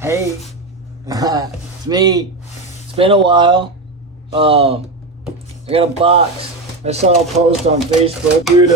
Hey, it's me. It's been a while. I got a box. I saw a post on Facebook. Dude,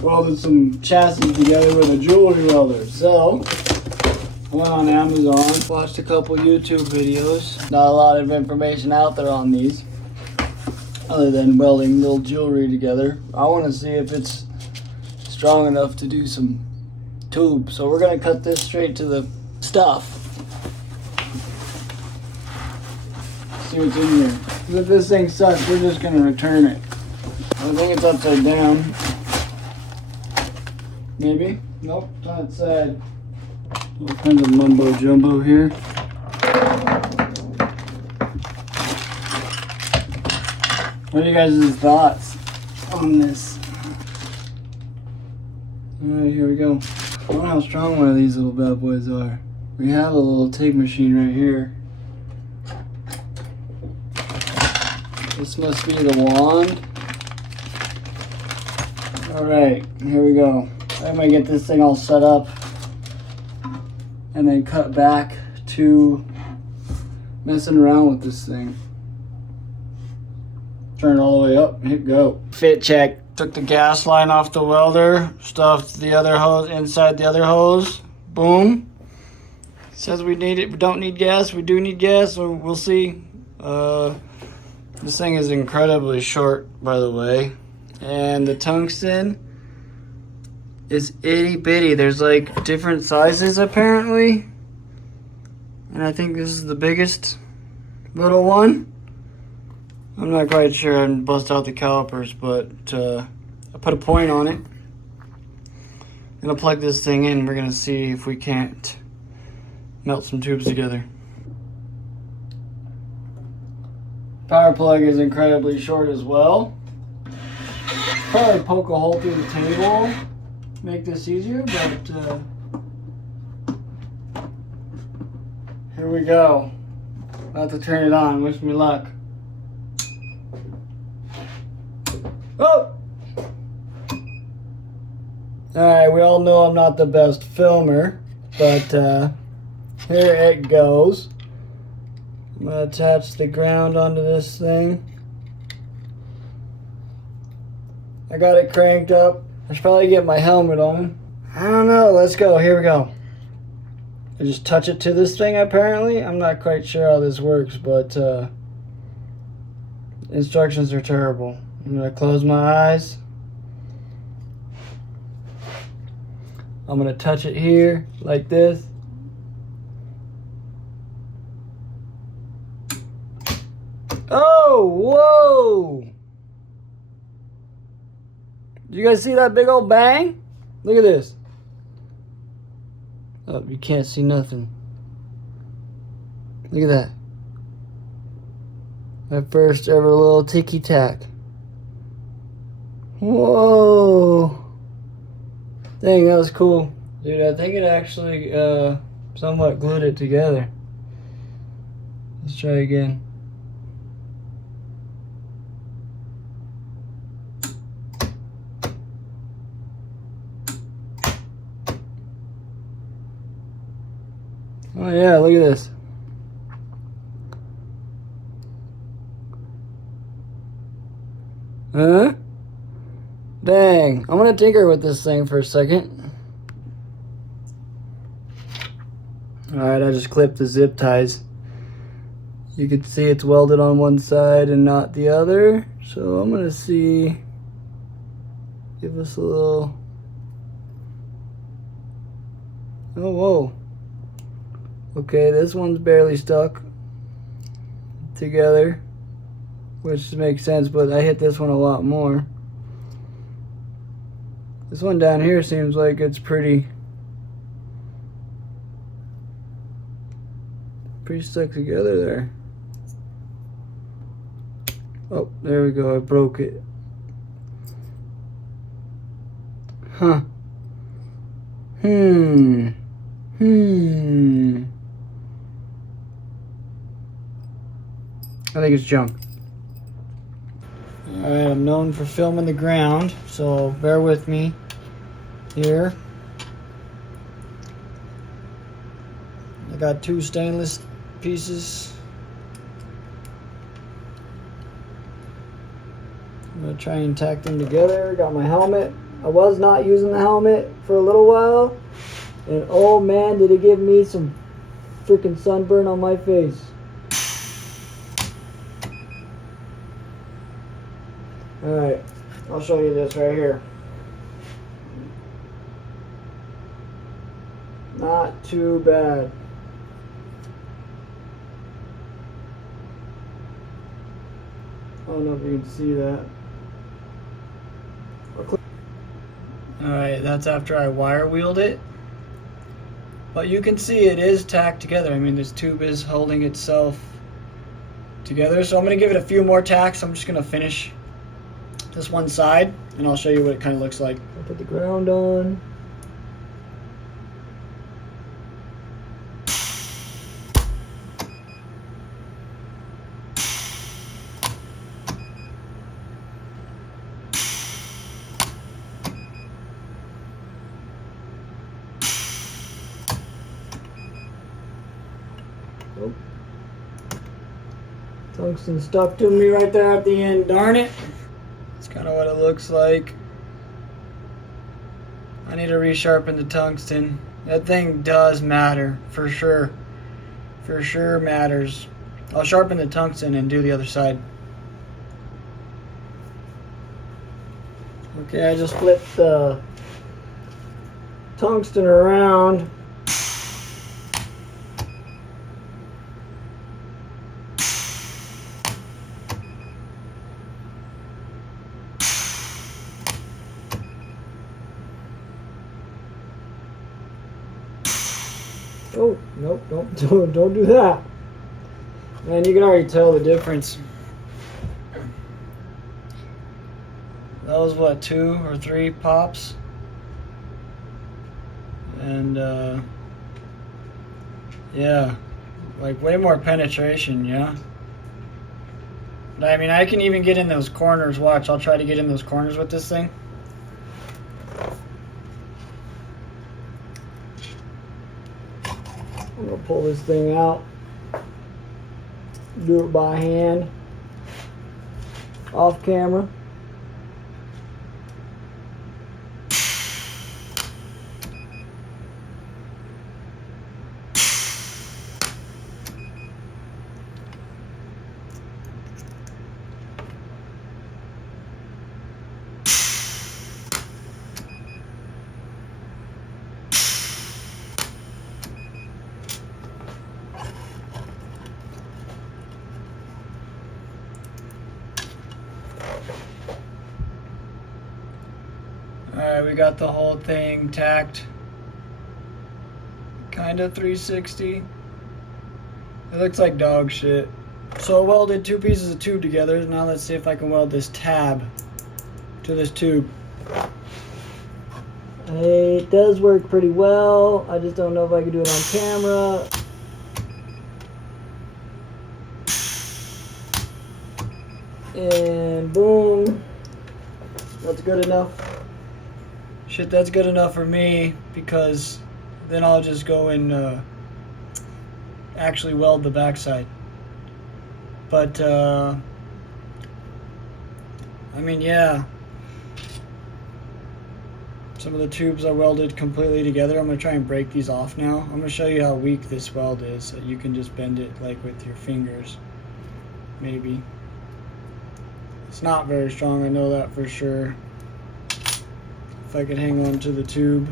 welded some chassis together with a jewelry welder. So, I went on Amazon, watched a couple YouTube videos. Not a lot of information out there on these, other than welding little jewelry together. I want to see if it's strong enough to do some tube. So we're gonna cut this straight to the stuff. See what's in here. If this thing sucks, we're just gonna return it. I think it's upside down. Maybe? Nope, it's on its side. All kinds of mumbo jumbo here. What are you guys' thoughts on this? Alright, here we go. I don't know how strong one of these little bad boys are. We have a little TIG machine right here. This must be the wand. Alright, here we go. I'm gonna get this thing all set up and then cut back to messing around with this thing. Turn it all the way up, hit go. Fit check. Took the gas line off the welder, stuffed the other hose inside the other hose. Boom. Says we need it. We don't need gas. We do need gas, so we'll see. This thing is incredibly short, by the way. And the tungsten is itty bitty. There's like different sizes apparently. And I think this is the biggest little one. I'm not quite sure. I didn't bust out the calipers, but I put a point on it. I'm gonna plug this thing in. We're gonna see if we can't melt some tubes together. Power plug is incredibly short as well. Probably poke a hole through the table, make this easier, but here we go. About to turn it on. Wish me luck. Oh! Alright, we all know I'm not the best filmer, but here it goes. I'm going to attach the ground onto this thing. I got it cranked up. I should probably get my helmet on. I don't know, let's go, here we go. I just touch it to this thing apparently. I'm not quite sure how this works, but instructions are terrible. I'm going to close my eyes. I'm going to touch it here like this. Oh, whoa! Do you guys see that big old bang? Look at this. Oh, you can't see nothing. Look at that. My first ever little ticky-tack. Whoa! Dang, that was cool. Dude, I think it actually somewhat glued it together. Let's try again. Oh yeah, look at this. Huh? Dang, I'm gonna tinker with this thing for a second. Alright, I just clipped the zip ties. You can see it's welded on one side and not the other. So I'm gonna see, give us a little, oh whoa. Okay, this one's barely stuck together, which makes sense, but I hit this one a lot more. This one down here seems like it's pretty stuck together there. Oh, there we go, I broke it. Huh. I think it's junk. Alright, I'm known for filming the ground, so bear with me here. I got 2 stainless pieces. I'm gonna try and tack them together. Got my helmet. I was not using the helmet for a little while, and oh man, did it give me some freaking sunburn on my face. Alright, I'll show you this right here. Not too bad. I don't know if you can see that. Alright, that's after I wire wheeled it. But you can see it is tacked together. I mean, this tube is holding itself together. So I'm going to give it a few more tacks. I'm just going to finish this one side, and I'll show you what it kind of looks like. I'll put the ground on. Oh. Tungsten stuck to me right there at the end, darn it. That's kind of what it looks like. I need to resharpen the tungsten. That thing does matter, for sure. For sure matters. I'll sharpen the tungsten and do the other side. Okay, I just flipped the tungsten around. Oh, nope, don't do that. Man, you can already tell the difference. That was what, 2 or 3 pops? And yeah, like way more penetration, yeah. But I mean, I can even get in those corners. Watch, I'll try to get in those corners with this thing. I'm gonna pull this thing out, do it by hand, off camera. Alright, we got the whole thing tacked. Kinda 360. It looks like dog shit. So I welded 2 pieces of tube together. Now let's see if I can weld this tab to this tube. It does work pretty well. I just don't know if I can do it on camera. And boom. That's good enough. Shit, that's good enough for me, because then I'll just go and actually weld the backside. But I mean, yeah, some of the tubes are welded completely together. I'm gonna try and break these off now. I'm gonna show you how weak this weld is, so you can just bend it like with your fingers, maybe. It's not very strong, I know that for sure. If I could hang on to the tube.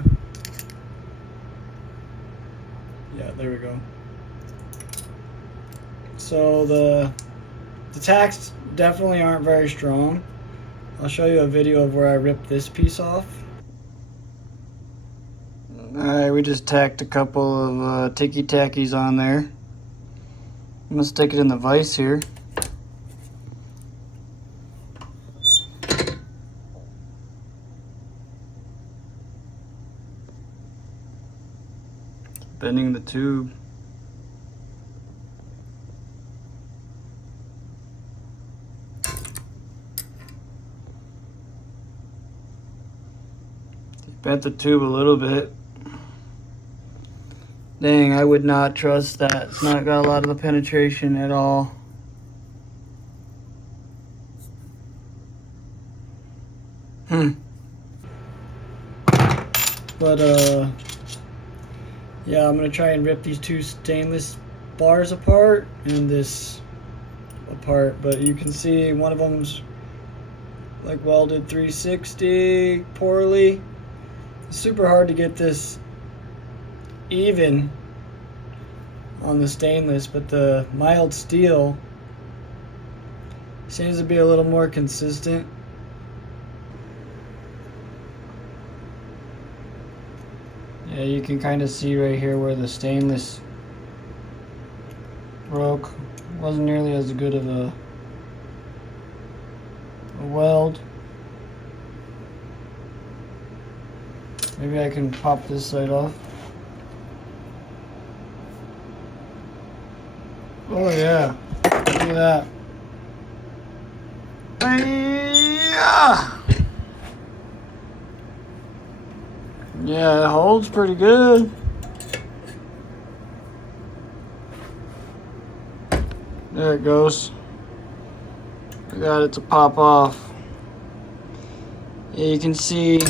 Yeah, there we go. So the tacks definitely aren't very strong. I'll show you a video of where I ripped this piece off. Alright, we just tacked a couple of ticky-tackies on there. I'm gonna stick it in the vise here. Bending the tube. Bent the tube a little bit. Dang, I would not trust that. It's not got a lot of the penetration at all. But, yeah, I'm gonna try and rip these two stainless bars apart and this apart. But you can see one of them's like welded 360 poorly. It's super hard to get this even on the stainless, but the mild steel seems to be a little more consistent. Yeah, you can kind of see right here where the stainless broke. Wasn't nearly as good of a weld. Maybe I can pop this side off. Oh yeah, look at that. Yeah, it holds pretty good. There it goes. I got it to pop off. Yeah, you can see.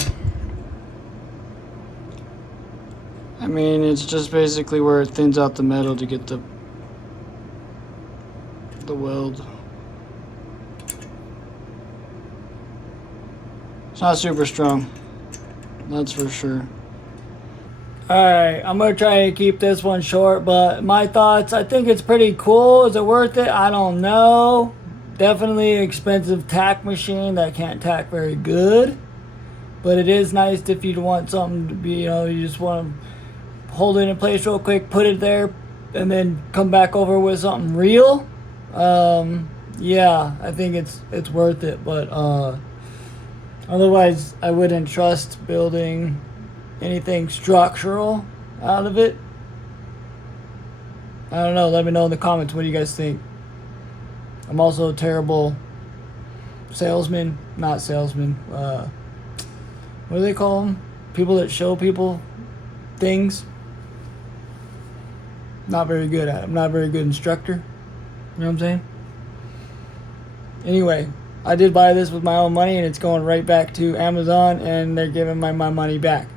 I mean, it's just basically where it thins out the metal to get the weld. It's not super strong, that's for sure. Alright, I'm going to try and keep this one short, but my thoughts, I think it's pretty cool. Is it worth it? I don't know. Definitely an expensive tack machine that can't tack very good. But it is nice if you want something to be, you just want to hold it in place real quick, put it there, and then come back over with something real. Yeah, I think it's worth it, but otherwise I wouldn't trust building anything structural out of it. I don't know, let me know in the comments what do you guys think. I'm also a terrible salesman, not salesman, what do they call them? People that show people things. Not very good at it. I'm not a very good instructor. You know what I'm saying? Anyway, I did buy this with my own money and it's going right back to Amazon and they're giving my money back.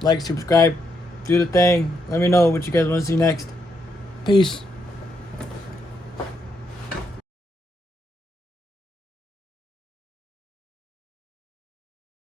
Like, subscribe, do the thing. Let me know what you guys want to see next. Peace.